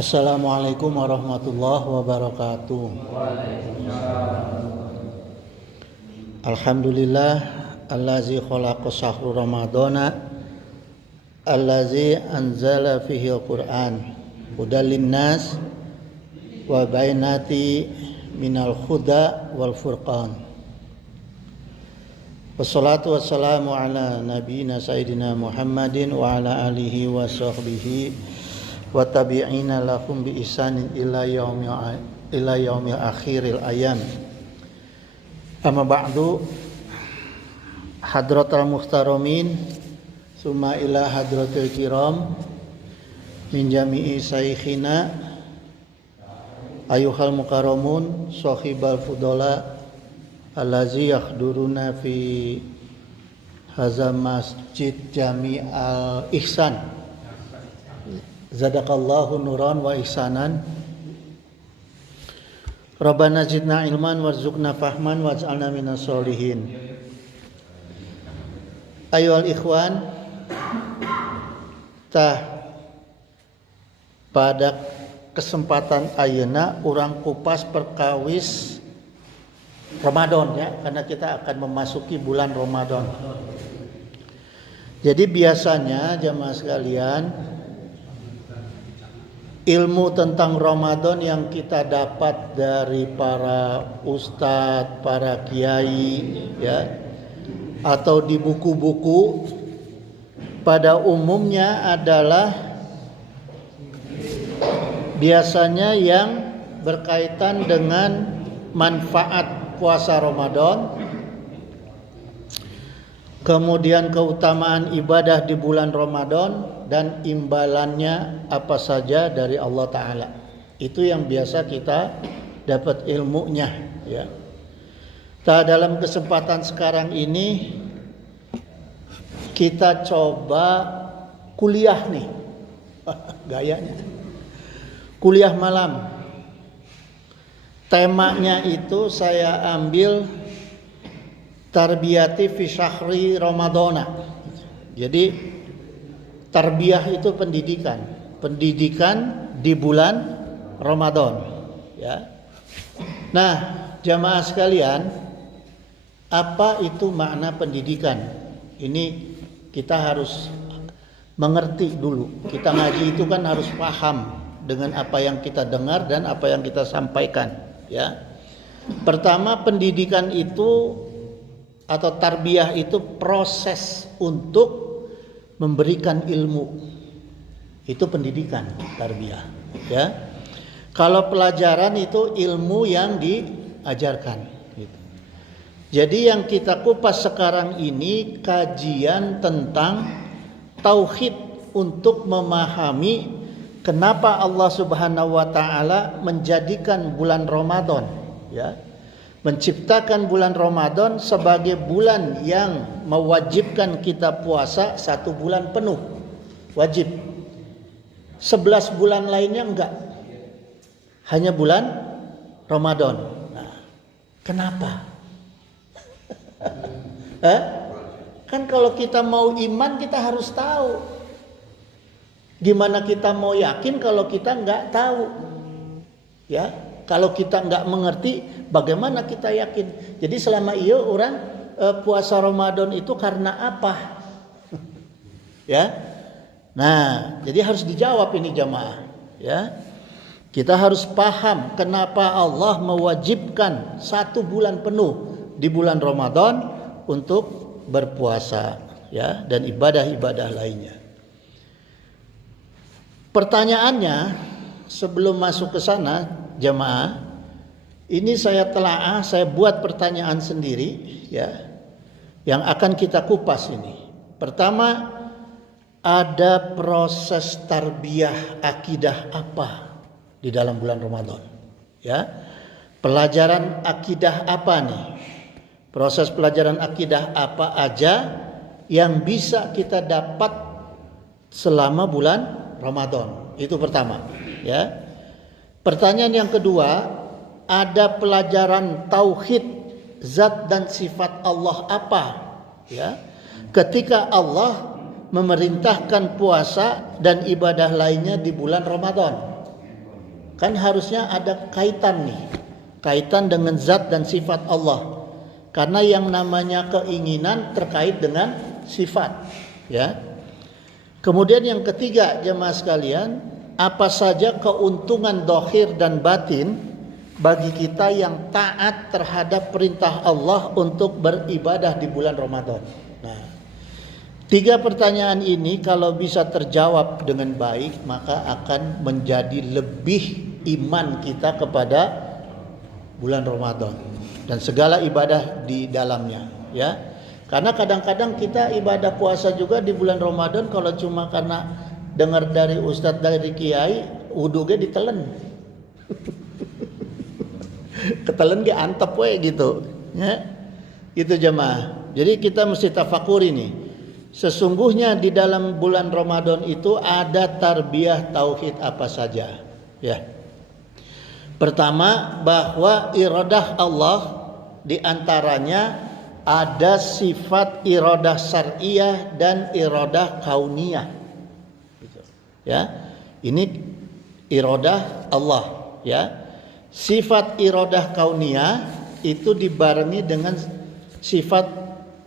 Assalamualaikum warahmatullahi wabarakatuh. Alhamdulillah allazi khalaqa syahru ramadana allazi anzala fihi al-Qur'an hudal linnas wa bainati minal huda wal furqan. Wassalatu wassalamu ala nabiyyina sayyidina Muhammadin wa ala alihi wa sahbihi wa tabi'ina lahum bi ihsanin ila yaumil akhiril ayam. Amma ba'du, hadratal muhtaramin summa ila hadratil kiram min jami'i saikhina ayuhal mukarramun sahibal fudala allazi yakhduruna fi hadza masjid jami' al ihsan. Zadakallahu nuran wa ihsanan. Rabbana zidna ilman warzuqna fahman waj'alna minas sholihin. Ayyuhal ikhwan, pada kesempatan ayeuna urang kupas perkawis Ramadan ya, karena kita akan memasuki bulan Ramadan. Jadi biasanya jamaah sekalian, ilmu tentang Ramadan yang kita dapat dari para ustadz, para kiai ya, atau di buku-buku pada umumnya adalah biasanya yang berkaitan dengan manfaat puasa Ramadan, kemudian keutamaan ibadah di bulan Ramadan dan imbalannya apa saja dari Allah Ta'ala. Itu yang biasa kita dapat ilmunya ya. Dalam kesempatan sekarang ini kita coba kuliah nih. Gayanya kuliah malam. Temanya itu saya ambil tarbiyati fi syahri ramadana. Jadi tarbiyah itu pendidikan di bulan Ramadan ya. Nah, jamaah sekalian, apa itu makna pendidikan? Ini kita harus mengerti dulu. Kita ngaji itu kan harus paham dengan apa yang kita dengar dan apa yang kita sampaikan ya. Pertama, pendidikan itu atau tarbiyah itu proses untuk memberikan ilmu. Itu pendidikan tarbiyah ya. Kalau pelajaran itu ilmu yang diajarkan gitu. Jadi yang kita kupas sekarang ini kajian tentang tauhid untuk memahami kenapa Allah Subhanahu wa taala menjadikan bulan Ramadan ya, menciptakan bulan Ramadan sebagai bulan yang mewajibkan kita puasa 1 bulan penuh wajib. 11 bulan lainnya enggak, hanya bulan Ramadan. Nah, kenapa? Kan kalau kita mau iman kita harus tahu. Gimana kita mau yakin kalau kita enggak tahu ya? Kalau kita enggak mengerti, bagaimana kita yakin? Jadi selama iya orang puasa Ramadan itu karena apa? Ya. Nah, jadi harus dijawab ini jamaah, ya. Kita harus paham kenapa Allah mewajibkan 1 bulan penuh di bulan Ramadan untuk berpuasa, ya, dan ibadah-ibadah lainnya. Pertanyaannya, sebelum masuk ke sana, jamaah, ini saya telaah, saya buat pertanyaan sendiri ya, yang akan kita kupas ini. Pertama, ada proses tarbiyah akidah apa di dalam bulan Ramadan? Ya, pelajaran akidah apa nih? Proses pelajaran akidah apa aja yang bisa kita dapat selama bulan Ramadan? Itu pertama ya. Pertanyaan yang kedua, ada pelajaran tauhid zat dan sifat Allah apa ya, ketika Allah memerintahkan puasa dan ibadah lainnya di bulan Ramadan. Kan harusnya ada kaitan nih. Kaitan dengan zat dan sifat Allah. Karena yang namanya keinginan terkait dengan sifat, ya. Kemudian yang ketiga, jemaah sekalian, apa saja keuntungan dohir dan batin bagi kita yang taat terhadap perintah Allah untuk beribadah di bulan Ramadan. Nah, 3 pertanyaan ini kalau bisa terjawab dengan baik, maka akan menjadi lebih iman kita kepada bulan Ramadan dan segala ibadah di dalamnya, ya. Karena kadang-kadang kita ibadah puasa juga di bulan Ramadan kalau cuma karena dengar dari ustadz, dari kiai, wudunya ditelen. Ketelen ge antep we gitu, ya. Itu jemaah. Jadi kita mesti tafakur ini. Sesungguhnya di dalam bulan Ramadan itu ada tarbiyah tauhid apa saja, ya. Pertama, bahwa iradah Allah di antaranya ada sifat iradah syar'iyah dan iradah kauniyah. Gitu. Ya. Ini iradah Allah, ya. Sifat iradah kauniyah itu dibarengi dengan sifat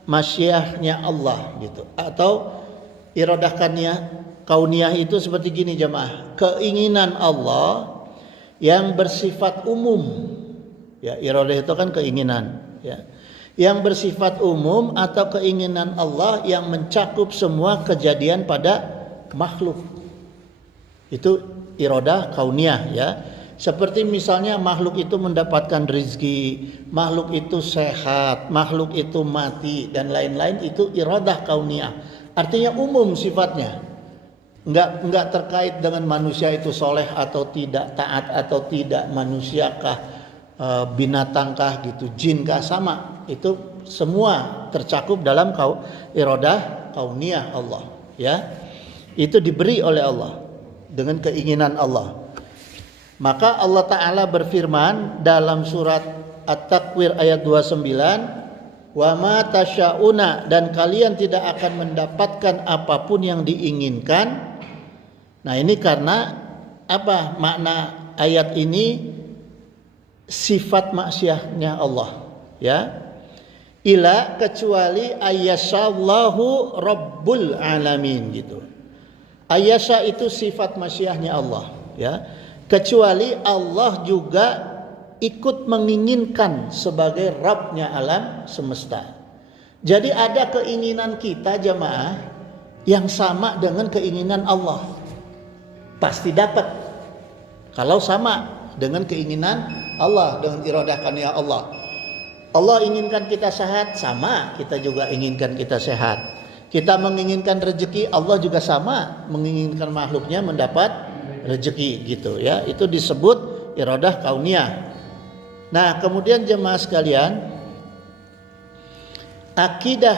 masyiahnya Allah gitu. Atau iradah kauniyah itu seperti gini jemaah. Keinginan Allah yang bersifat umum. Ya, iradah itu kan keinginan, ya. Yang bersifat umum atau keinginan Allah yang mencakup semua kejadian pada makhluk. Itu iradah kauniyah, ya. Seperti misalnya makhluk itu mendapatkan rezeki, makhluk itu sehat, makhluk itu mati dan lain-lain, itu iradah kauniyah. Artinya umum sifatnya. Enggak terkait dengan manusia itu soleh atau tidak, taat atau tidak, manusiakah, binatangkah gitu, jinkah, sama. Itu semua tercakup dalam iradah kauniyah Allah, ya. Itu diberi oleh Allah dengan keinginan Allah. Maka Allah Ta'ala berfirman dalam surat At-Takwir ayat 29, wa ma tasyauna, dan kalian tidak akan mendapatkan apapun yang diinginkan. Nah, ini karena apa? Makna ayat ini sifat maksiatnya Allah, ya. Ila, kecuali ayyasallahu rabbul alamin gitu. Ayyasha itu sifat masyiahnya Allah, ya. Kecuali Allah juga ikut menginginkan sebagai Rabbnya alam semesta. Jadi ada keinginan kita jemaah yang sama dengan keinginan Allah. Pasti dapat. Kalau sama dengan keinginan Allah, dengan iradahkan ya Allah. Allah inginkan kita sehat, sama kita juga inginkan kita sehat. Kita menginginkan rezeki, Allah juga sama menginginkan makhluknya mendapat rezeki gitu, ya. Itu disebut iradah kauniyah. Nah, kemudian jemaah sekalian, akidah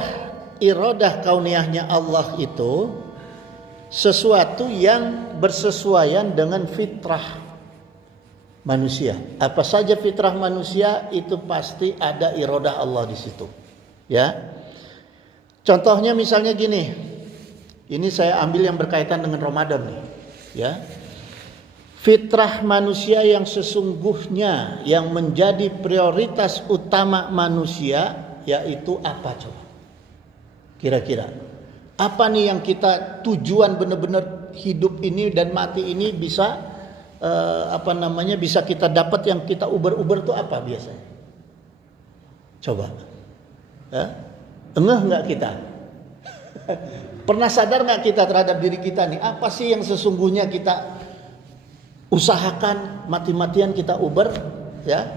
iradah kauniyahnya Allah itu sesuatu yang bersesuaian dengan fitrah manusia. Apa saja fitrah manusia itu pasti ada iradah Allah di situ, ya. Contohnya misalnya gini. Ini saya ambil yang berkaitan dengan Ramadan nih, ya. Fitrah manusia yang sesungguhnya yang menjadi prioritas utama manusia yaitu apa coba? Kira-kira apa nih yang kita tujuan benar-benar hidup ini dan mati ini bisa bisa kita dapat, yang kita uber-uber itu apa biasanya? Coba. Ya? Engeh nggak kita? Pernah sadar nggak kita terhadap diri kita nih? Apa sih yang sesungguhnya kita usahakan, mati-matian kita uber, ya,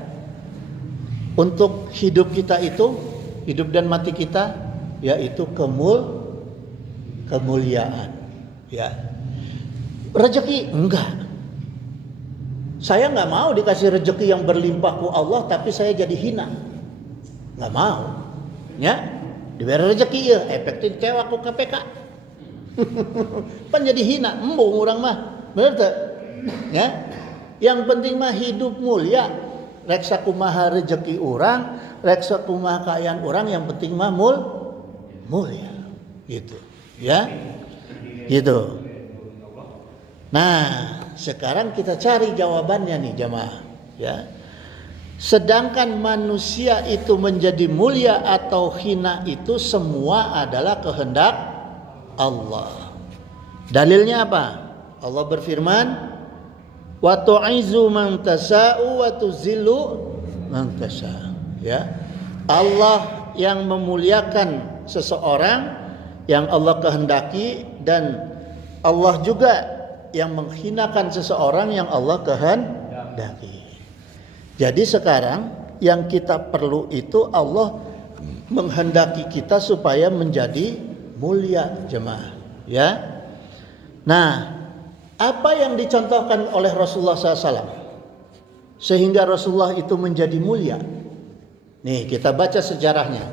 untuk hidup kita itu, hidup dan mati kita, yaitu kemuliaan, ya. Rezeki enggak. Saya nggak mau dikasih rezeki yang berlimpah ku Allah, tapi saya jadi hina. Nggak mau, ya. Diberi rezeki ya, efektif cewa ku KPK. Pan jadi hina, embung orang mah, bener tak? Ya, yang penting mah hidup mulia. Reksa kumaha rezeki orang, reksa kumaha kekayaan orang, yang penting mah mulia, gitu, ya, gitu. Nah, sekarang kita cari jawabannya nih jamaah, ya. Sedangkan manusia itu menjadi mulia atau hina itu semua adalah kehendak Allah. Dalilnya apa? Allah berfirman, wa tu'izzu man tasa'u wa tuzillu man tasa'u. Ya. Allah yang memuliakan seseorang yang Allah kehendaki, dan Allah juga yang menghinakan seseorang yang Allah kehendaki. Jadi sekarang yang kita perlu itu Allah menghendaki kita supaya menjadi mulia jemaah, ya. Nah, apa yang dicontohkan oleh Rasulullah SAW sehingga Rasulullah itu menjadi mulia? Nih kita baca sejarahnya,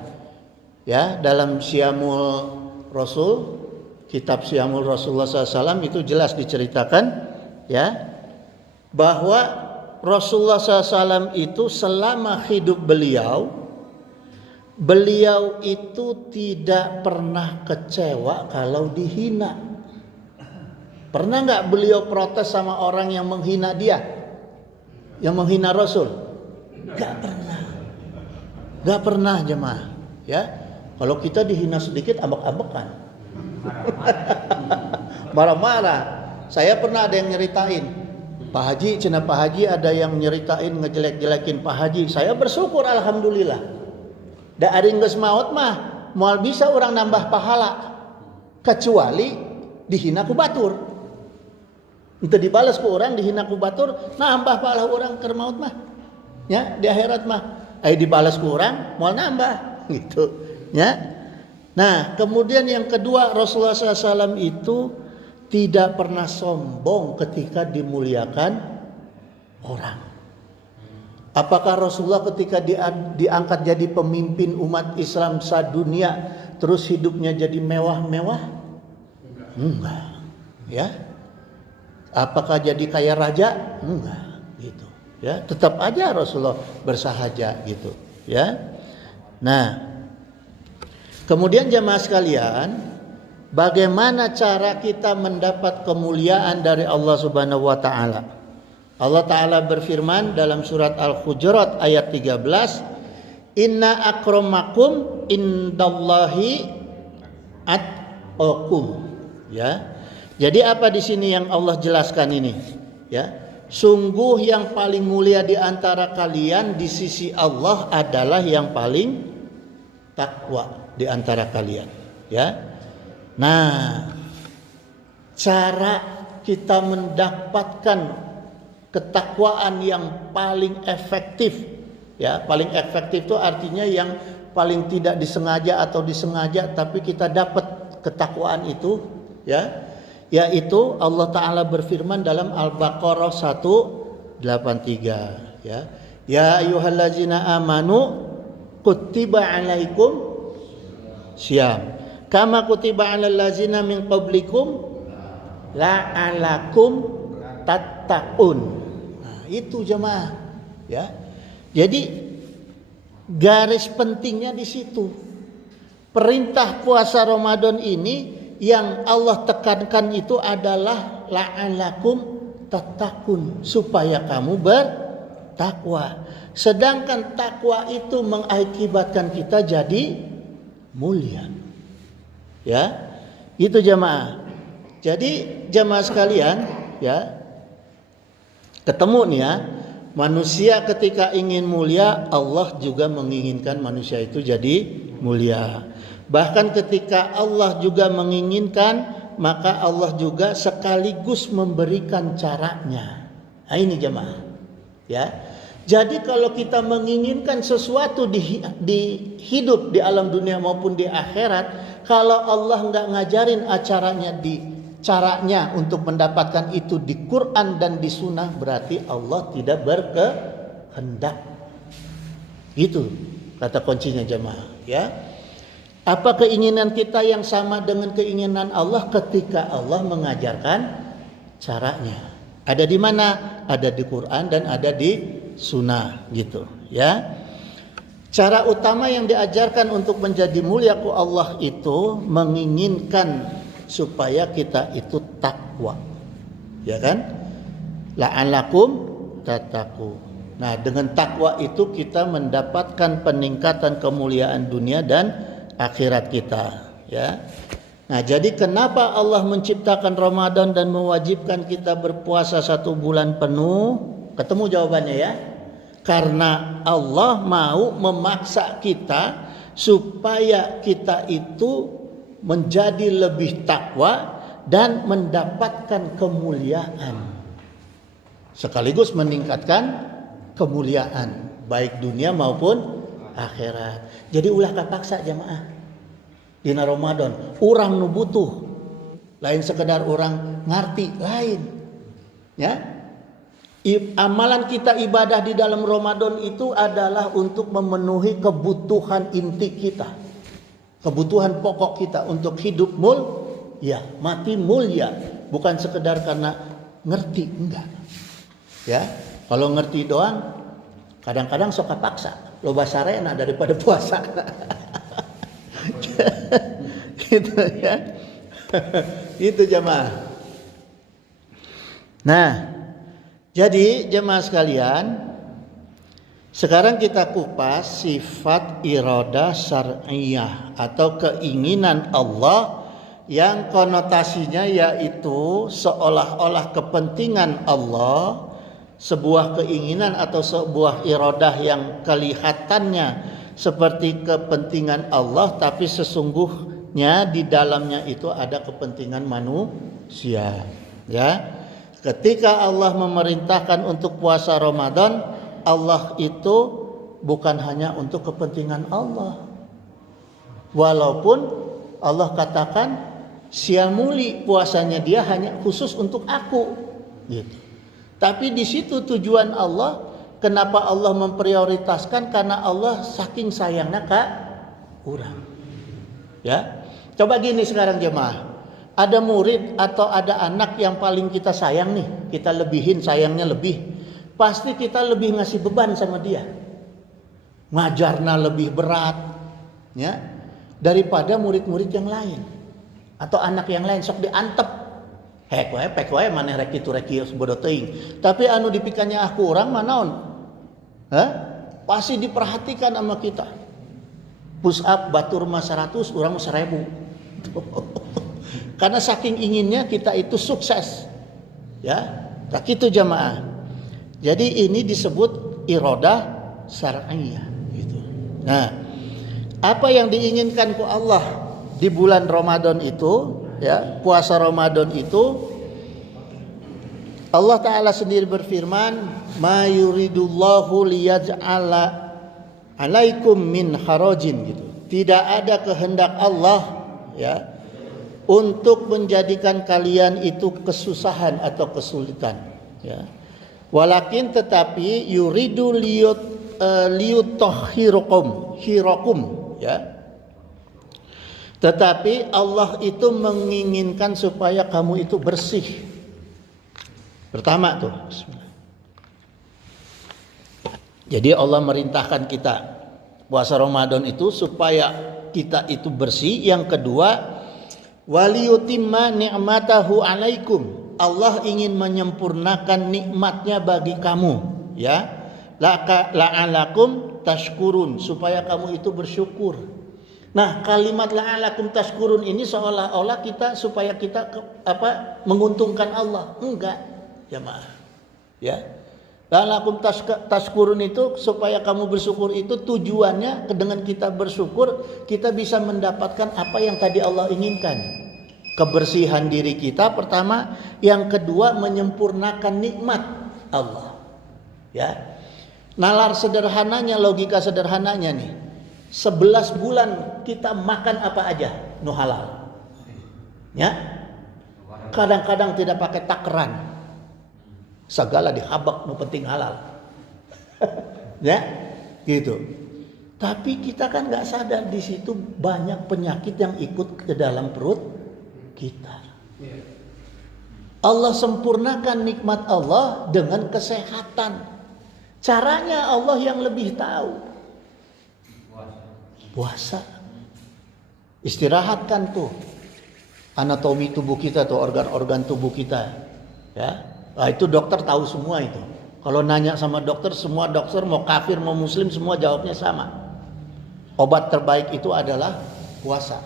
ya, dalam Syamul Rasul, kitab Syamul Rasulullah SAW itu jelas diceritakan, ya, bahwa Rasulullah SAW itu selama hidup beliau itu tidak pernah kecewa kalau dihina. Pernah nggak beliau protes sama orang yang menghina dia, yang menghina Rasul? Gak pernah jemaah, ya. Kalau kita dihina sedikit ambek-ambekan, marah-marah. Saya pernah ada yang nyeritain, Pak Haji, cina Pak Haji ada yang nyeritain ngejelek-jelekin Pak Haji. Saya bersyukur alhamdulillah. Da ari geus maot mah moal bisa orang nambah pahala, kecuali dihina ku batur. Itu dibalas ku orang dihina ku batur, nambah pahala orang keur maot mah. Ya, di akhirat mah ai dibalas ku orang moal nambah gitu, ya. Nah, kemudian yang kedua, Rasulullah SAW itu tidak pernah sombong ketika dimuliakan orang. Apakah Rasulullah ketika diangkat jadi pemimpin umat Islam sadunia terus hidupnya jadi mewah-mewah? Enggak, ya. Apakah jadi kaya raja? Enggak, gitu. Ya, tetap aja Rasulullah bersahaja gitu, ya. Nah, kemudian jemaah sekalian, bagaimana cara kita mendapat kemuliaan dari Allah Subhanahu wa taala? Allah taala berfirman dalam surat Al-Hujurat ayat 13, "Inna akramakum indallahi atqakum." Ya. Jadi apa di sini yang Allah jelaskan ini? Ya. Sungguh yang paling mulia di antara kalian di sisi Allah adalah yang paling takwa di antara kalian, ya. Nah, cara kita mendapatkan ketakwaan yang paling efektif, ya, paling efektif itu artinya yang paling tidak disengaja atau disengaja tapi kita dapat ketakwaan itu, ya, yaitu Allah Ta'ala berfirman dalam Al-Baqarah 183, ya. Ya ayyuhallazina amanu kutiba alaikum syiyam kama kutiba alal ladzina min qablikum la'alakum tattaqun. Nah, itu jemaah, ya. Jadi garis pentingnya di situ. Perintah puasa Ramadan ini yang Allah tekankan itu adalah la'alakum tattaqun, supaya kamu bertakwa. Sedangkan takwa itu mengakibatkan kita jadi mulia. Ya, itu jemaah. Jadi jemaah sekalian, ya, ketemu nih ya, manusia ketika ingin mulia, Allah juga menginginkan manusia itu jadi mulia. Bahkan ketika Allah juga menginginkan, maka Allah juga sekaligus memberikan caranya. Nah, ini jemaah, ya. Jadi kalau kita menginginkan sesuatu di hidup di alam dunia maupun di akhirat, kalau Allah nggak ngajarin caranya untuk mendapatkan itu di Quran dan di Sunnah, berarti Allah tidak berkehendak. Itu kata kuncinya jemaah, ya. Apa keinginan kita yang sama dengan keinginan Allah ketika Allah mengajarkan caranya? Ada di mana? Ada di Quran dan ada di Sunnah, gitu, ya. Cara utama yang diajarkan untuk menjadi mulia ku Allah itu menginginkan supaya kita itu takwa. Ya kan? La'allakum tattaqun. Nah, dengan takwa itu kita mendapatkan peningkatan kemuliaan dunia dan akhirat kita, ya. Nah, jadi kenapa Allah menciptakan Ramadan dan mewajibkan kita berpuasa 1 bulan penuh? Ketemu jawabannya ya. Karena Allah mau memaksa kita supaya kita itu menjadi lebih takwa dan mendapatkan kemuliaan. Sekaligus meningkatkan kemuliaan baik dunia maupun akhirat. Jadi ulah kapaksa jamaah dina Ramadan urang nu butuh lain sekedar orang ngarti lain ya. Amalan kita ibadah di dalam Ramadan itu adalah untuk memenuhi kebutuhan inti kita, kebutuhan pokok kita untuk hidup ya mati mulia, bukan sekedar karena ngerti, enggak ya. Kalau ngerti doang, kadang-kadang sok paksa. Loba sarena daripada puasa. Gitu ya. Itu jemaah. Nah, jadi jemaah sekalian, sekarang kita kupas sifat iradah syar'iyah atau keinginan Allah yang konotasinya yaitu seolah-olah kepentingan Allah, sebuah keinginan atau sebuah iradah yang kelihatannya seperti kepentingan Allah, tapi sesungguhnya di dalamnya itu ada kepentingan manusia. Ya, ketika Allah memerintahkan untuk puasa Ramadan, Allah itu bukan hanya untuk kepentingan Allah. Walaupun Allah katakan siamuli puasanya dia hanya khusus untuk aku, gitu. Tapi di situ tujuan Allah, kenapa Allah memprioritaskan? Karena Allah saking sayangnya ke orang. Ya, coba gini sekarang jemaah, ada murid atau ada anak yang paling kita sayang nih, kita lebihin sayangnya lebih, pasti kita lebih ngasih beban sama dia, ngajarnya lebih berat, ya, daripada murid-murid yang lain atau anak yang lain sok diantep. Pek wae maneh rek kitu rek kieu bodo teuing. Tapi anu dipikannya aku urang mah naon? Pasti diperhatikan sama kita. Push up batur mah 100, urang mah 1000. Karena saking inginnya kita itu sukses. Ya, tak itu jamaah. Jadi ini disebut iradah syar'iyah gitu. Nah, apa yang diinginkan ku Allah di bulan Ramadan itu, ya, puasa Ramadan itu, Allah Ta'ala sendiri berfirman, ma yuridullahu liyaj'ala alaikum min harajin gitu. Tidak ada kehendak Allah, ya, untuk menjadikan kalian itu kesusahan atau kesulitan, ya. Walakin tetapi yuridu liyutahhirukum ya. Tetapi Allah itu menginginkan supaya kamu itu bersih. Pertama tuh, bismillah. Jadi Allah merintahkan kita puasa Ramadan itu supaya kita itu bersih. Yang kedua, waliyutimma ni'matahu alaikum. Allah ingin menyempurnakan nikmatnya bagi kamu, ya. La'alakum tashkurun, supaya kamu itu bersyukur. Nah, kalimat la'alakum tashkurun ini seolah-olah kita supaya kita menguntungkan Allah. Enggak, jemaah. Ya. La'alakum tashkurun itu supaya kamu bersyukur, itu tujuannya dengan kita bersyukur kita bisa mendapatkan apa yang tadi Allah inginkan. Kebersihan diri kita pertama, yang kedua menyempurnakan nikmat Allah. Ya. Nalar sederhananya, logika sederhananya nih. 11 bulan kita makan apa aja nu halal. Ya. Kadang-kadang tidak pakai takaran. Segala dihabak nu penting halal. Ya, gitu. Tapi kita kan enggak sadar di situ banyak penyakit yang ikut ke dalam perut kita. Allah sempurnakan nikmat Allah dengan kesehatan. Caranya Allah yang lebih tahu. Puasa. Istirahatkan tuh anatomi tubuh kita, tuh organ-organ tubuh kita. Ya. Nah, itu dokter tahu semua itu. Kalau nanya sama dokter, semua dokter mau kafir mau muslim semua jawabnya sama. Obat terbaik itu adalah puasa.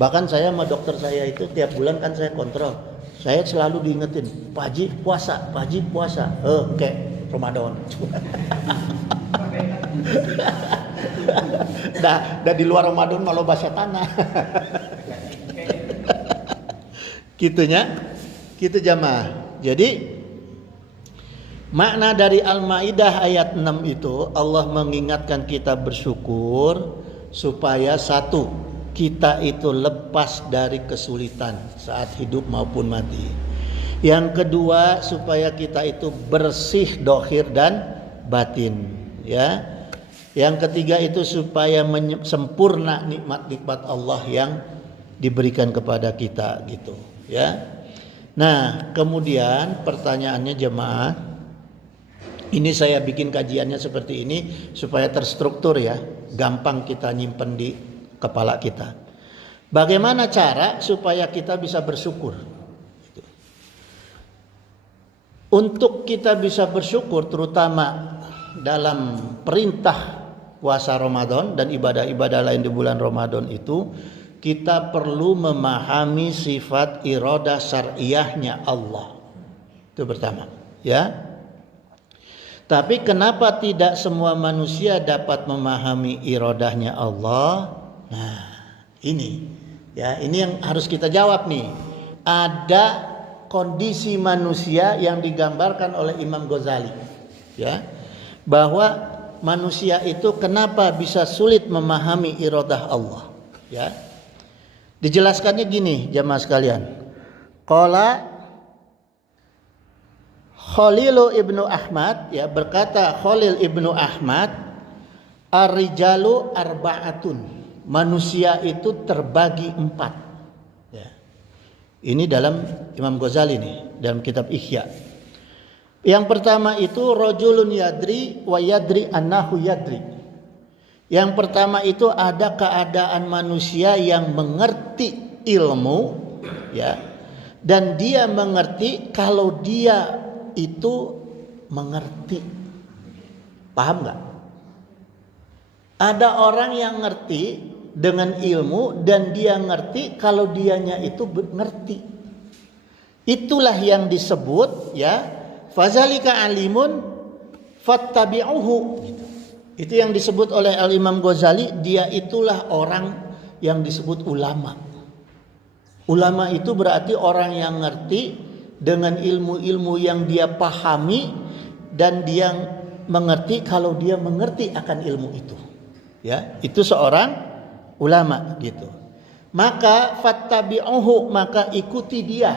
Bahkan saya sama dokter saya itu tiap bulan kan saya kontrol. Saya selalu diingetin, Pak Haji puasa, Pak Haji puasa. Oke, Ramadan. Dah di luar Ramadan malah basah tanah. Gitunya, gitu jamaah. Jadi makna dari Al-Maidah ayat 6 itu Allah mengingatkan kita bersyukur supaya satu, kita itu lepas dari kesulitan saat hidup maupun mati. Yang kedua, supaya kita itu bersih dohir dan batin, ya. Yang ketiga itu supaya sempurna nikmat-nikmat Allah yang diberikan kepada kita gitu, ya. Nah, kemudian pertanyaannya jemaah, ini saya bikin kajiannya seperti ini supaya terstruktur ya, gampang kita nyimpen di kepala kita. Bagaimana cara supaya kita bisa bersyukur? Untuk kita bisa bersyukur terutama dalam perintah puasa Ramadan dan ibadah-ibadah lain di bulan Ramadan itu, kita perlu memahami sifat iradah syar'iyahnya Allah. Itu pertama, ya. Tapi kenapa tidak semua manusia dapat memahami iradahnya Allah? Nah, ini yang harus kita jawab nih. Ada kondisi manusia yang digambarkan oleh Imam Ghazali, ya, bahwa manusia itu kenapa bisa sulit memahami iradah Allah, ya. Dijelaskannya gini, jamaah sekalian. Qala Khalil ibnu Ahmad, ya, berkata Khalil ibnu Ahmad, ar-rijalu arba'atun, manusia itu terbagi 4. Ya. Ini dalam Imam Ghazali nih, dalam kitab Ihya. Yang pertama itu rajulun yadri wa yadri annahu yadri. Yang pertama itu ada keadaan manusia yang mengerti ilmu, ya, dan dia mengerti kalau dia itu mengerti. Paham nggak? Ada orang yang ngerti dengan ilmu dan dia ngerti kalau dianya itu ngerti. Itulah yang disebut, ya, fazalika alimun fattabi'uhu. Itu yang disebut oleh Al-Imam Ghazali, dia itulah orang yang disebut ulama. Ulama itu berarti orang yang ngerti dengan ilmu-ilmu yang dia pahami dan dia mengerti kalau dia mengerti akan ilmu itu. Ya, itu seorang ulama gitu. Maka fattabi'uhu, maka ikuti dia.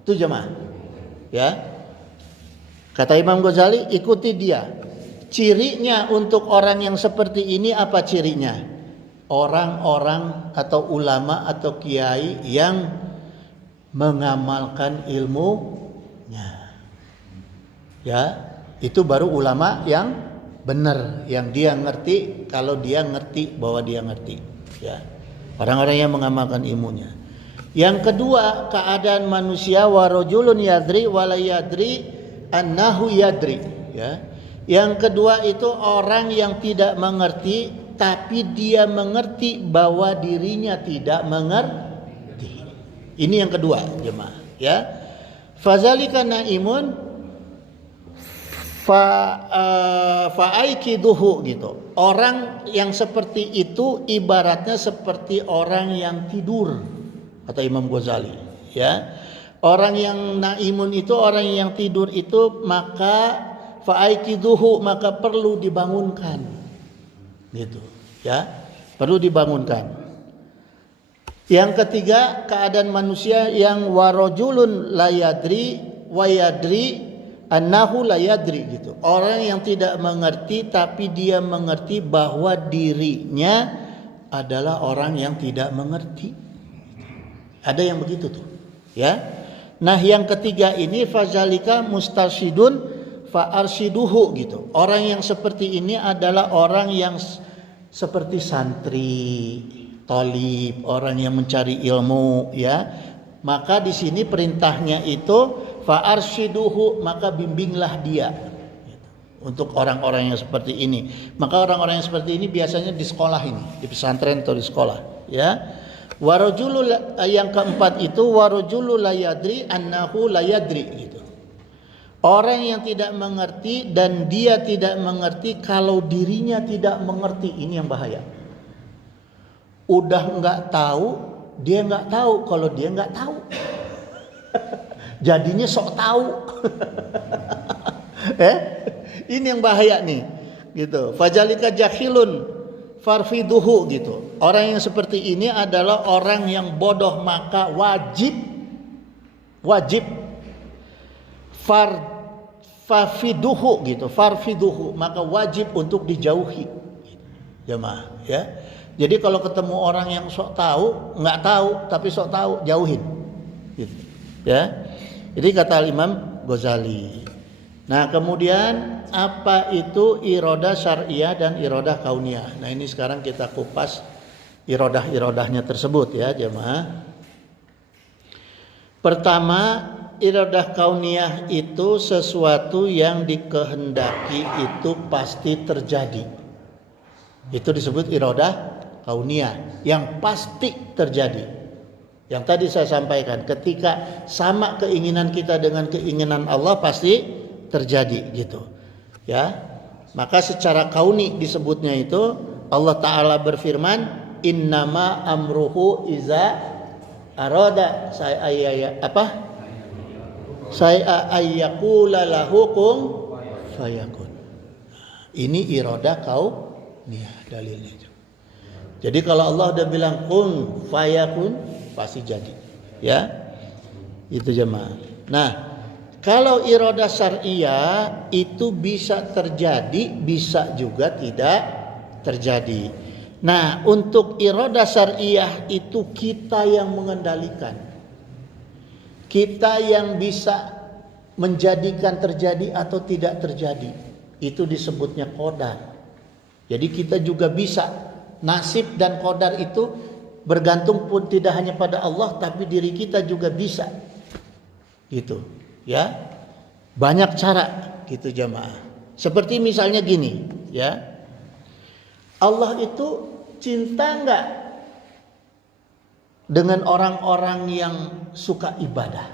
Itu jemaah. Ya. Kata Imam Ghazali, ikuti dia. Cirinya untuk orang yang seperti ini apa cirinya? Orang-orang atau ulama atau kiai yang mengamalkan ilmunya, ya, itu baru ulama yang benar, yang dia ngerti kalau dia ngerti bahwa dia ngerti, ya, orang-orang yang mengamalkan ilmunya. Yang kedua, keadaan manusia wa rajulun yadri wa la yadri annahu yadri, ya. Yang kedua itu orang yang tidak mengerti tapi dia mengerti bahwa dirinya tidak mengerti. Ini yang kedua, jemaah, ya. Fazalika naimun fa'aikiduhu gitu. Orang yang seperti itu ibaratnya seperti orang yang tidur, kata Imam Ghazali, ya. Orang yang naimun itu orang yang tidur itu, maka fa'aikiduhu, maka perlu dibangunkan. Gitu, ya. Perlu dibangunkan. Yang ketiga, keadaan manusia yang warajulun la yadri wa yadri annahu la yadri gitu. Orang yang tidak mengerti tapi dia mengerti bahwa dirinya adalah orang yang tidak mengerti. Ada yang begitu tuh, ya. Nah, yang ketiga ini fazalika mustarsyidun fa arsyiduhu gitu. Orang yang seperti ini adalah orang yang seperti santri, talib, orang yang mencari ilmu, ya. Maka di sini perintahnya itu fa arsyiduhu, maka bimbinglah dia. Untuk orang-orang yang seperti ini, maka orang-orang yang seperti ini biasanya di sekolah ini, di pesantren atau di sekolah, ya. Warajulu, yang keempat itu warajulu la yadri annahu la yadri, gitu. Orang yang tidak mengerti dan dia tidak mengerti kalau dirinya tidak mengerti, ini yang bahaya. Udah nggak tahu, dia nggak tahu kalau dia nggak tahu. Jadinya sok tahu. Ini yang bahaya nih, gitu. Fajalika jahilun farfiduhu, gitu. Orang yang seperti ini adalah orang yang bodoh, maka wajib fafiduhu, gitu. Farfiduhu, maka wajib untuk dijauhi, jemaah, ya. Jadi kalau ketemu orang yang sok tahu, nggak tahu tapi sok tahu, jauhin, gitu, ya. Jadi kata Imam Ghazali. Nah, kemudian apa itu irodah syariah dan irodah kauniyah? Nah, ini sekarang kita kupas irodah-irodahnya tersebut, ya jemaah. Pertama, irodah kauniyah itu sesuatu yang dikehendaki itu pasti terjadi. Itu disebut irodah kauniyah, yang pasti terjadi. Yang tadi saya sampaikan, ketika sama keinginan kita dengan keinginan Allah pasti terjadi, gitu, ya. Maka secara kauni disebutnya itu Allah Ta'ala berfirman, innama amruhu iza arada saya ayyakula lahu kun fayakun. Ini irodah kauniyah dalilnya. Jadi kalau Allah udah bilang kun fayakun, pasti jadi, ya. Itu jemaah. Nah, kalau irodah syariah itu bisa terjadi, bisa juga tidak terjadi. Nah, untuk irodah syariah itu kita yang mengendalikan. Kita yang bisa menjadikan terjadi atau tidak terjadi. Itu disebutnya qadar. Jadi kita juga bisa. Nasib dan qadar itu bergantung pun tidak hanya pada Allah, tapi diri kita juga bisa. Gitu. Ya, banyak cara, gitu jamaah. Seperti misalnya gini, ya. Allah itu cinta enggak dengan orang-orang yang suka ibadah?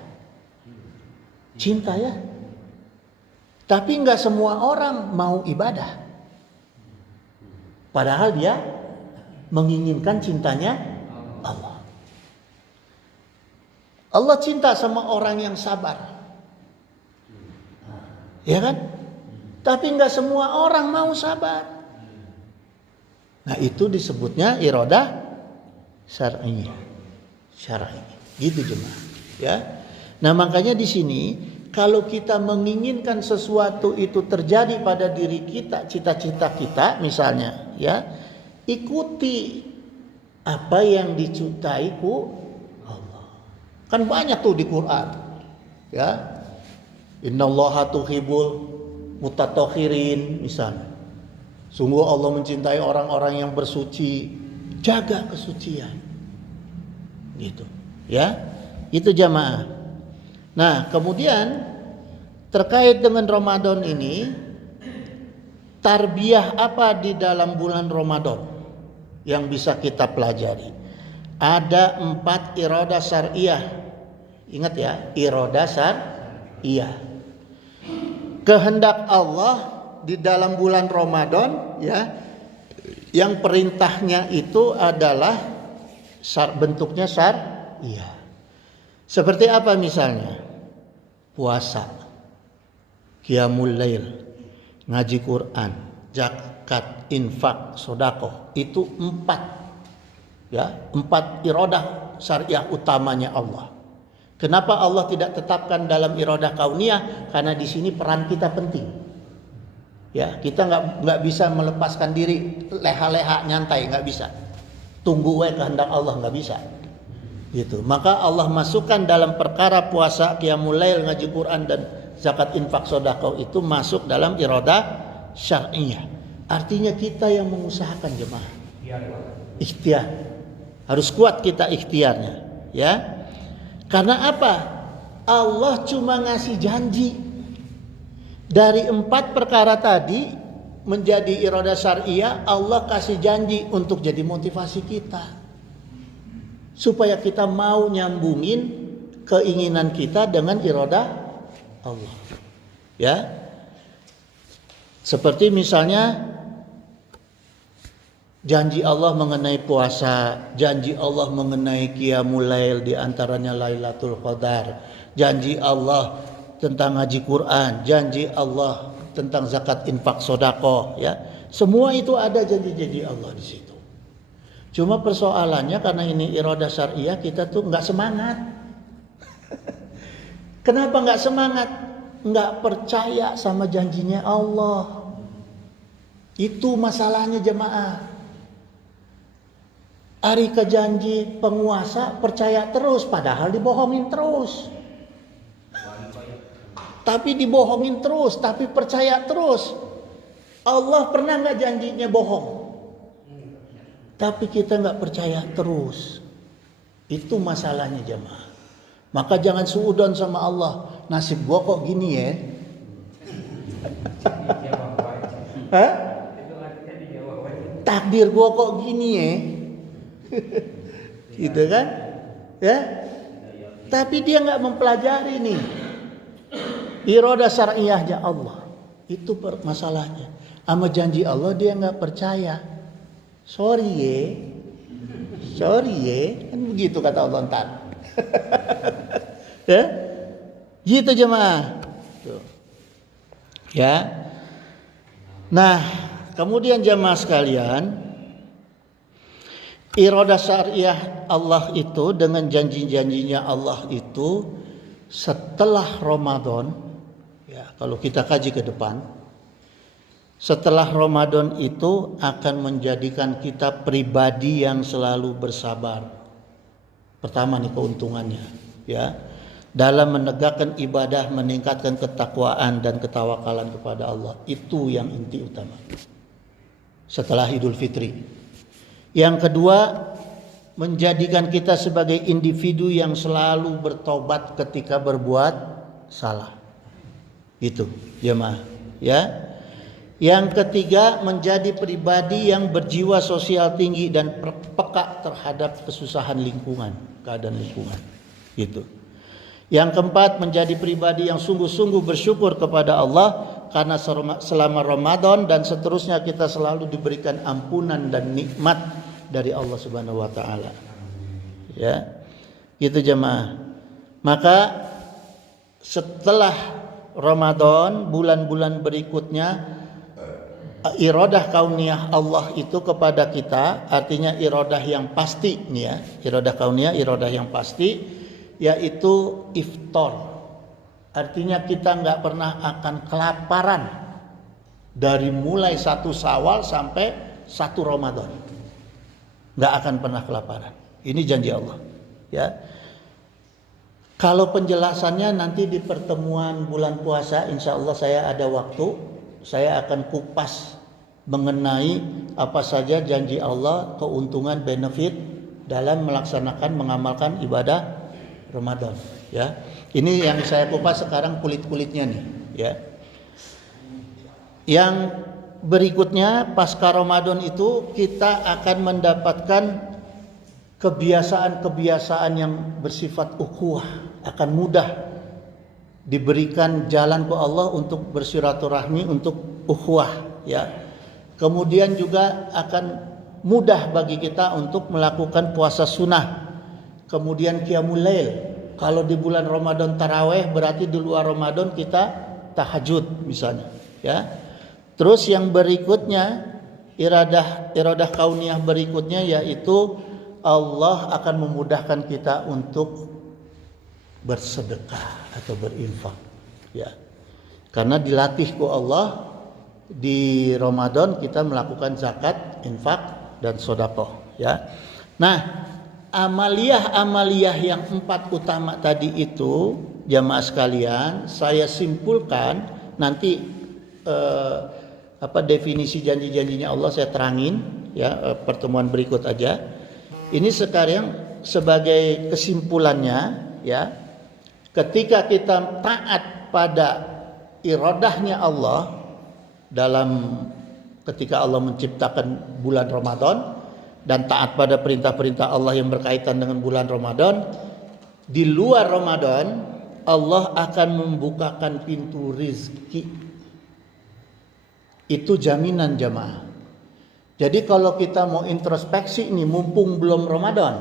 Cinta, ya. Tapi enggak semua orang mau ibadah. Padahal dia menginginkan cintanya Allah. Allah cinta sama orang yang sabar. Ya kan? Tapi enggak semua orang mau sabar. Nah, itu disebutnya irodah syar'i. Gitu jemaah, ya. Nah, makanya di sini kalau kita menginginkan sesuatu itu terjadi pada diri kita, cita-cita kita misalnya, ya, ikuti apa yang dicintai Allah. Kan banyak tuh di Quran, ya. Innallaha tuhibbul mutatahhirin, misalnya. Sungguh Allah mencintai orang-orang yang bersuci, jaga kesucian. Gitu, ya. Itu jamaah. Nah, kemudian terkait dengan Ramadan ini, tarbiyah apa di dalam bulan Ramadan yang bisa kita pelajari? Ada 4 irodah syariah. Ingat ya, irodah syariah. Kehendak Allah di dalam bulan Ramadan, ya, yang perintahnya itu adalah bentuknya syariah. Seperti apa misalnya? Puasa, qiyamul lail, ngaji Quran, zakat, infak, sedekah. Itu 4, ya, 4 irodah syariah utamanya Allah. Kenapa Allah tidak tetapkan dalam irodah kauniyah? Karena di sini peran kita penting. Ya, kita nggak bisa melepaskan diri leha-leha nyantai, nggak bisa. Tunggu kehendak Allah, nggak bisa. Gitu. Maka Allah masukkan dalam perkara puasa, qiyamul lail, ngaji Quran dan zakat, infak, sedekah itu masuk dalam irodah syar'iyah. Artinya kita yang mengusahakan jemaah. Ikhtiar. Harus kuat kita ikhtiarnya, ya. Karena apa? Allah cuma ngasih janji. Dari 4 perkara tadi menjadi iradah syariah, Allah kasih janji untuk jadi motivasi kita. Supaya kita mau nyambungin keinginan kita dengan iradah Allah. Ya. Seperti misalnya janji Allah mengenai puasa, janji Allah mengenai qiyamul lail, di antaranya Lailatul Qadar, janji Allah tentang ngaji Quran, janji Allah tentang zakat, infak, sedekah, ya. Semua itu ada janji-janji Allah di situ. Cuma persoalannya karena ini iradah syariah, kita tuh nggak semangat. Kenapa nggak semangat? Nggak percaya sama janjinya Allah. Itu masalahnya jemaah. Hari ke janji penguasa percaya terus, padahal dibohongin terus. Tapi dibohongin terus, tapi percaya terus. Allah pernah nggak janjinya bohong? Tapi kita nggak percaya terus. Itu masalahnya jemaah. Maka jangan suudon sama Allah. Nasib gua kok gini ya? Hah? Takdir gua kok gini ya? Gitu kan? Ya? Tapi dia nggak mempelajari nih iradah syariahnya Allah. Itu masalahnya. Sama janji Allah dia nggak percaya. Sorry ye, kan begitu kata Allah ntar. Ya, gitu jemaah. Tuh. Ya. Nah, kemudian jemaah sekalian, iradah syariah Allah itu dengan janji-janjinya Allah itu setelah Ramadan, ya kalau kita kaji ke depan, setelah Ramadan itu akan menjadikan kita pribadi yang selalu bersabar. Pertama nih keuntungannya, ya, dalam menegakkan ibadah, meningkatkan ketakwaan dan ketawakalan kepada Allah. Itu yang inti utama. Setelah Idul Fitri. Yang kedua, menjadikan kita sebagai individu yang selalu bertobat ketika berbuat salah. Itu, jemaah, ya. Yang ketiga, menjadi pribadi yang berjiwa sosial tinggi dan peka terhadap kesusahan lingkungan, keadaan lingkungan. Gitu. Yang keempat, menjadi pribadi yang sungguh-sungguh bersyukur kepada Allah karena selama Ramadan dan seterusnya kita selalu diberikan ampunan dan nikmat dari Allah Subhanahu wa taala. Ya. Gitu jemaah. Maka setelah Ramadan, bulan-bulan berikutnya iradah kauniyah Allah itu kepada kita, artinya iradah yang pasti nih ya, iradah kauniyah, iradah yang pasti, yaitu iftar. Artinya kita nggak pernah akan kelaparan dari mulai 1 Syawal sampai 1 Ramadan, nggak akan pernah kelaparan. Ini janji Allah, ya. Kalau penjelasannya nanti di pertemuan bulan puasa, insya Allah saya ada waktu. Saya akan kupas mengenai apa saja janji Allah, keuntungan, benefit dalam melaksanakan, mengamalkan ibadah Ramadan. Ya, ini yang saya kupas sekarang kulit-kulitnya nih. Ya, yang berikutnya pasca Ramadan itu kita akan mendapatkan kebiasaan-kebiasaan yang bersifat ukhuwah, akan mudah diberikan jalan ke Allah untuk bersilaturahmi, untuk ukhuwah, ya. Kemudian juga akan mudah bagi kita untuk melakukan puasa sunnah. Kemudian qiyamul lail. Kalau di bulan Ramadan taraweh, berarti di luar Ramadan kita tahajud misalnya, ya. Terus yang berikutnya iradah kauniyah berikutnya yaitu Allah akan memudahkan kita untuk bersedekah atau berinfak, ya, karena dilatih ku Allah di Ramadan kita melakukan zakat, infak dan sedekah, ya. Nah, amaliyah yang 4 utama tadi itu jamaah sekalian, saya simpulkan nanti definisi janji-janjinya Allah saya terangin, ya, pertemuan berikut aja. Ini sekarang sebagai kesimpulannya, ya. Ketika kita taat pada iradahnya Allah dalam ketika Allah menciptakan bulan Ramadan dan taat pada perintah-perintah Allah yang berkaitan dengan bulan Ramadan, di luar Ramadan Allah akan membukakan pintu rizki. Itu jaminan jamaah. Jadi kalau kita mau introspeksi ini mumpung belum Ramadan,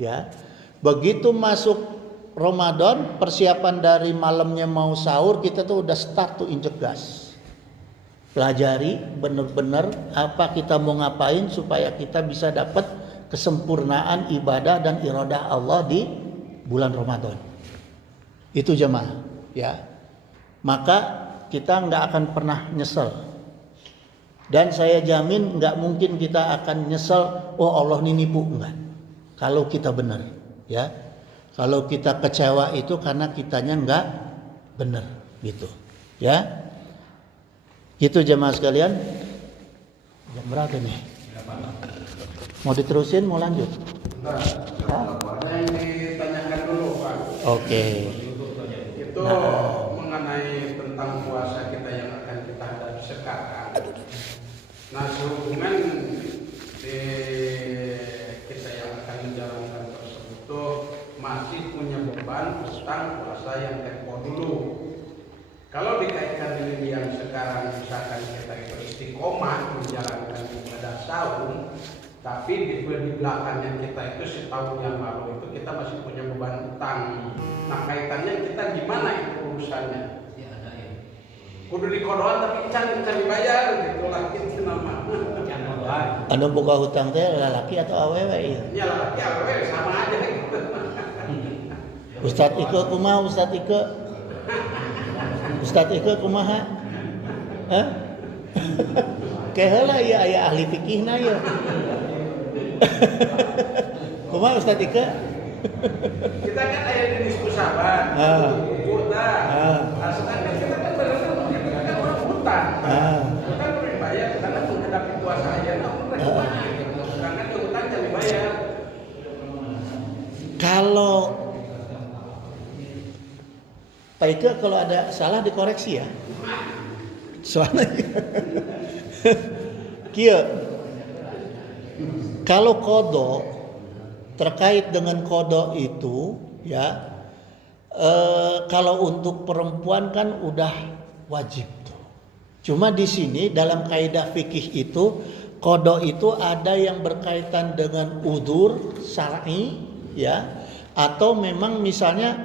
ya, begitu masuk Ramadan, persiapan dari malamnya mau sahur, kita tuh udah start tuh injek gas. Pelajari benar-benar apa kita mau ngapain supaya kita bisa dapat kesempurnaan ibadah dan iradah Allah di bulan Ramadan. Itu jemaah, ya. Maka kita nggak akan pernah nyesel. Dan saya jamin nggak mungkin kita akan nyesel, oh Allah ini nipu, enggak. Kalau kita benar, ya. Kalau kita kecewa itu karena kitanya nggak benar, gitu, ya. Itu jemaah sekalian. Jam berapa nih? Mau diterusin, mau lanjut? Ada yang ditanyakan dulu, Pak. Oke. Itu mengenai tentang puasa kita yang akan kita hadapi sekarang. Nah, sehubungan di kita yang akan menjalankan tersebut tuh masih punya beban tentang puasa yang tempo dulu. Kalau dikaitkan dengan yang sekarang misalkan kita itu istiqomah menjalankan ibadah sahur, tapi di belakangnya kita itu setahun yang lalu itu kita masih punya beban utang. Nah, kaitannya kita gimana itu urusannya? Ya ada ya. Kudu dikodohan tapi can bayar gitu lah itu nama. Anu boga hutang teh laki atau awewe ieu? Ya laki awewe sama aja gitu. Ustaz Ike kumaha Ustaz Ike? Ustaz Ike kumaha? Hah? Keheula ieu aya ahli fikihna ieu. Kumaha Ustaz Ike? Kita kan ada di diskusaban. Buku dah. Sedangkan kita kan benar-benar kita kan orang hutang. Kita perlu bayar karena menghadapi puasa aja namun karena hutang jadi bayar. Kalau Pak Ike kalau ada salah dikoreksi ya. Soalnya kieu kalau kodok terkait dengan kodok itu ya kalau untuk perempuan kan udah wajib tuh. Cuma di sini dalam kaidah fikih itu kodok itu ada yang berkaitan dengan udzur syar'i ya, atau memang misalnya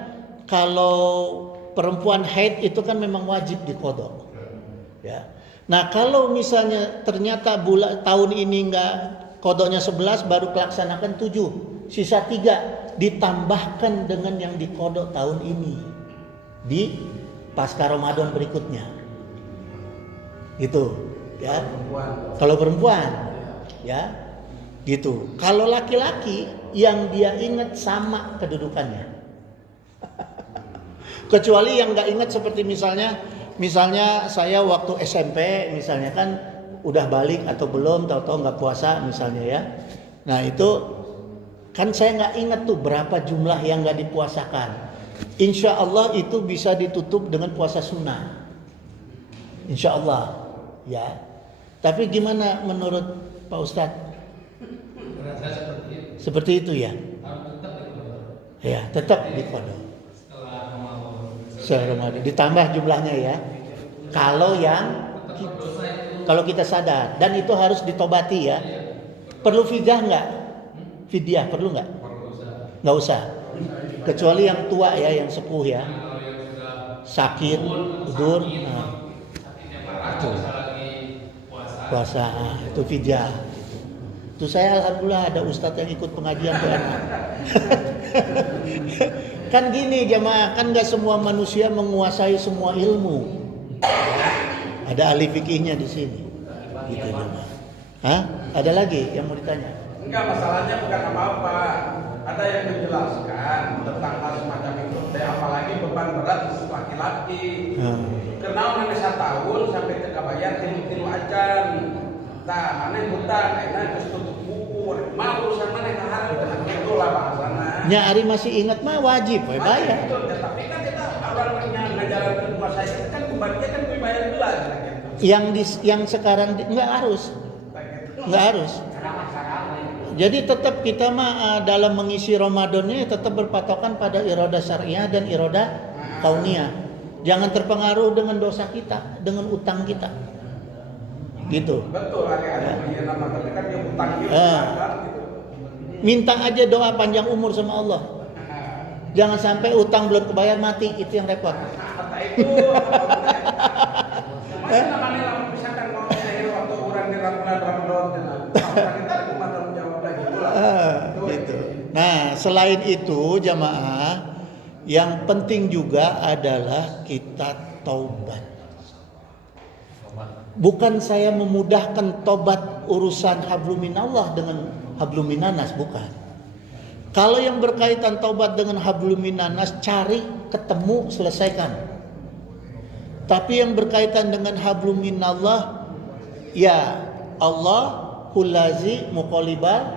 kalau perempuan haid itu kan memang wajib dikodok ya. Nah kalau misalnya ternyata tahun ini enggak kodoknya 11 baru pelaksanakan 7, sisa 3 ditambahkan dengan yang dikodok tahun ini di pasca Ramadan berikutnya. Gitu ya. Kalau perempuan ya gitu. Kalau laki-laki yang dia ingat sama kedudukannya. Kecuali yang nggak ingat seperti misalnya saya waktu SMP misalnya kan udah balik atau belum, tahu-tahu nggak puasa misalnya ya. Nah itu kan saya nggak ingat tuh berapa jumlah yang nggak dipuasakan. Insya Allah itu bisa ditutup dengan puasa sunnah. Insya Allah ya. Tapi gimana menurut Pak Ustadz? Seperti itu ya. Ya tetap dikodok. Ramadan ditambah jumlahnya ya. Kalau kita sadar dan itu harus ditobati ya. Perlu fidyah nggak? Fidyah perlu nggak? Nggak usah. Kecuali yang tua ya, yang sepuh ya. Sakit, udzur, itu puasa, itu fidyah. Itu saya alhamdulillah ada ustadz yang ikut pengajian tuh enak. Kan gini jamaah, kan nggak semua manusia menguasai semua ilmu. Ada ahli fikihnya di sini. Gitu jamaah. Hah? Ada lagi yang mau ditanya? Enggak, masalahnya bukan apa-apa. Ada yang menjelaskan tentang hal semacam itu. Apalagi beban berat untuk laki-laki. Karena mana 1 tahun sampai teka bayar tilu acan. Nah, mana hutang, enak terus tutup buku. Mau urusan mana yang harus itulah bahasana. Nya Ari masih ingat mah wajib bayar. Betul, tapi kan bayar gelas gitu. Yang sekarang nggak harus. Jadi tetap kita dalam mengisi Ramadannya tetap berpatokan pada iroda syariah dan iroda kauniyah. Jangan terpengaruh dengan dosa kita, dengan utang kita. Gitu. Betul, ada nama tapi kan dia utang gitu. Minta aja doa panjang umur sama Allah. Jangan sampai utang belum kebayar mati, itu yang repot. Kata itu. Macam namanya lah misalkan mau akhir waktu orang di Ramadan kita cuma tanggung jawab lagi Gitu. Nah, selain itu jamaah, yang penting juga adalah kita taubat. Bukan saya memudahkan tobat urusan habluminallah dengan habluminanas, bukan. Kalau yang berkaitan taubat dengan habluminanas, cari, ketemu, selesaikan. Tapi yang berkaitan dengan habluminallah, ya Allah hulazi muqallibal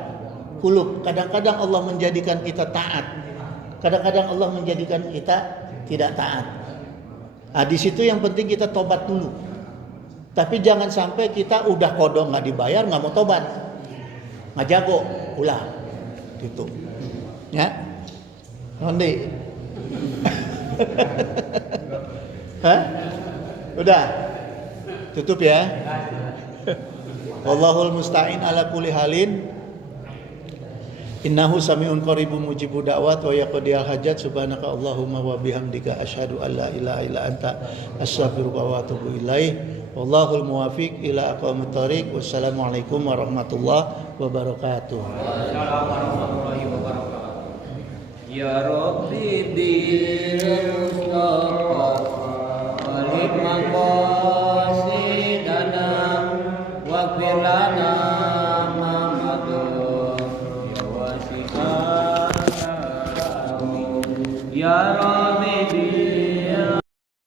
qulub. Kadang-kadang Allah menjadikan kita taat. Kadang-kadang Allah menjadikan kita tidak taat. Nah, di situ yang penting kita tobat dulu. Tapi jangan sampai kita udah kodok nggak dibayar, nggak mau tobat, nggak jago, ulah, gitu. Ya, Nondi. Hah? Udah, tutup ya. Wallahul musta'in ala kulli halin. Innahu sami'un qaribun mujibud da'wat wa yaqdiyal hajat. Subhanaka Allahumma wa bihamdika asyhadu an la ilaha illa anta astaghfiruka wa atubu ilaik. Wallahul muwaffiq ila aqwamit thoriq. Wassalamualaikum warahmatullahi wabarakatuh. Warahmatullahi wabarakatuh. Ya Rabbi bil Mustafa walid maqasidana waghfir lana ma madha ya wasi'an ya Rabbi